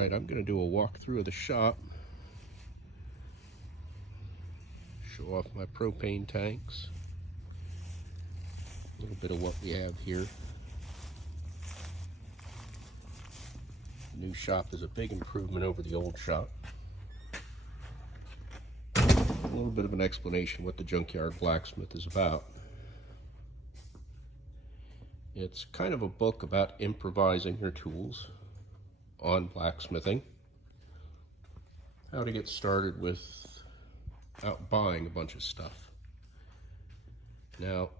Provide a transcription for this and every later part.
Alright, I'm going to do a walkthrough of the shop. Show off my propane tanks. A little bit of what we have here. The new shop is a big improvement over the old shop. A little bit of an explanation what the Junkyard Blacksmith is about. It's kind of a book about improvising your tools on blacksmithing. How to get started without buying a bunch of stuff. Now,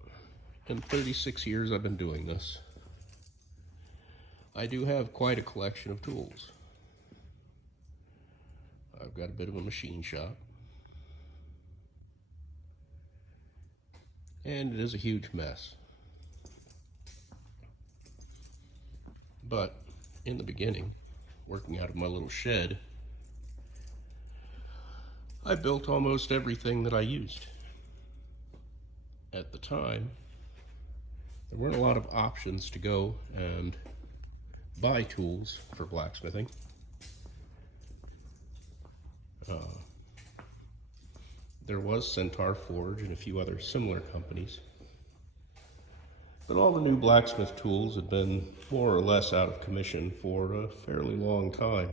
in 36 years I've been doing this, I do have quite a collection of tools. I've got a bit of a machine shop. And it is a huge mess. But in the beginning, working out of my little shed, I built almost everything that I used. At the time, there weren't a lot of options to go and buy tools for blacksmithing. There was Centaur Forge and a few other similar companies. But all the new blacksmith tools had been more or less out of commission for a fairly long time.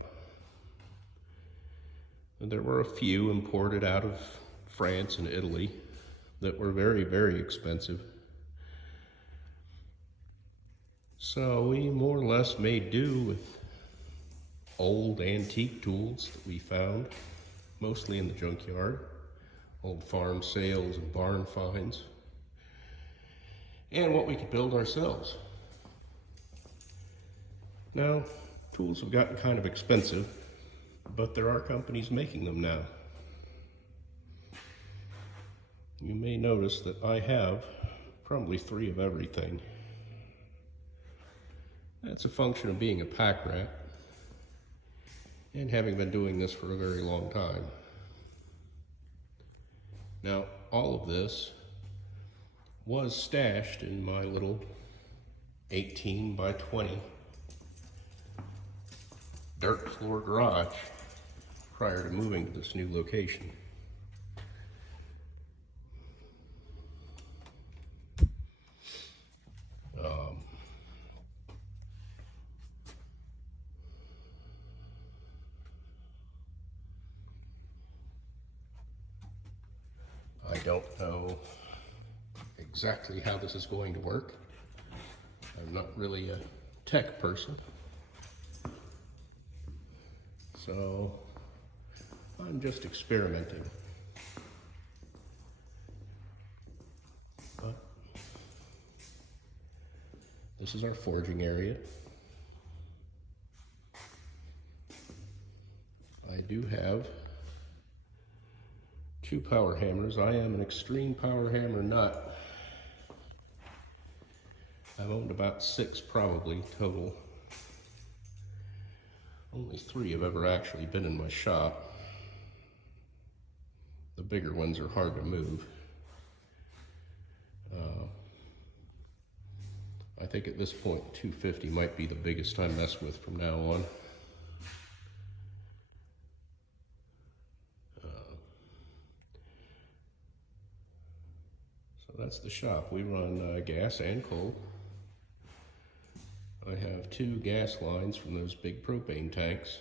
And there were a few imported out of France and Italy that were very, very expensive. So we more or less made do with old antique tools that we found, mostly in the junkyard, old farm sales and barn finds, and what we could build ourselves. Now, tools have gotten kind of expensive, but there are companies making them now. You may notice that I have probably 3 of everything. That's a function of being a pack rat and having been doing this for a very long time. Now, all of this was stashed in my little 18 by 20 dirt floor garage prior to moving to this new location. I don't know exactly how this is going to work. I'm not really a tech person, so I'm just experimenting. But this is our forging area. I do have 2 power hammers. I am an extreme power hammer nut. I've owned about 6 probably total. Only 3 have ever actually been in my shop. The bigger ones are hard to move. I think at this point 250 might be the biggest I mess with from now on. So that's the shop. We run gas and coal. I have 2 gas lines from those big propane tanks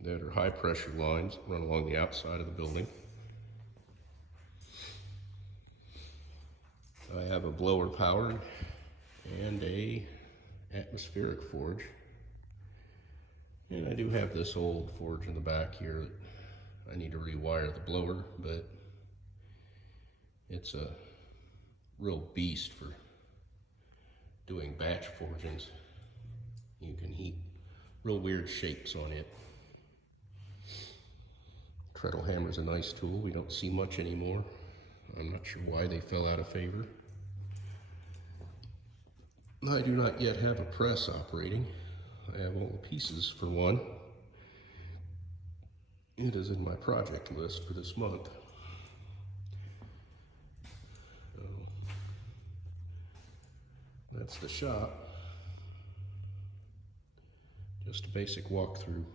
that are high pressure lines that run along the outside of the building. I have a blower powered and a atmospheric forge. And I do have this old forge in the back here that I need to rewire the blower, but it's a real beast for doing batch forgings. You can heat real weird shapes on it. Treadle hammer's a nice tool. We don't see much anymore. I'm not sure why they fell out of favor. I do not yet have a press operating. I have all the pieces for one. It is in my project list for this month. So, that's the shop. Just a basic walkthrough.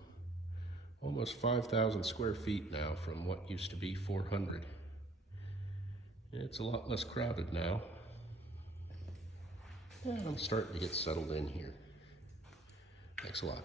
Almost 5,000 square feet now from what used to be 400. It's a lot less crowded now. And I'm starting to get settled in here. Thanks a lot.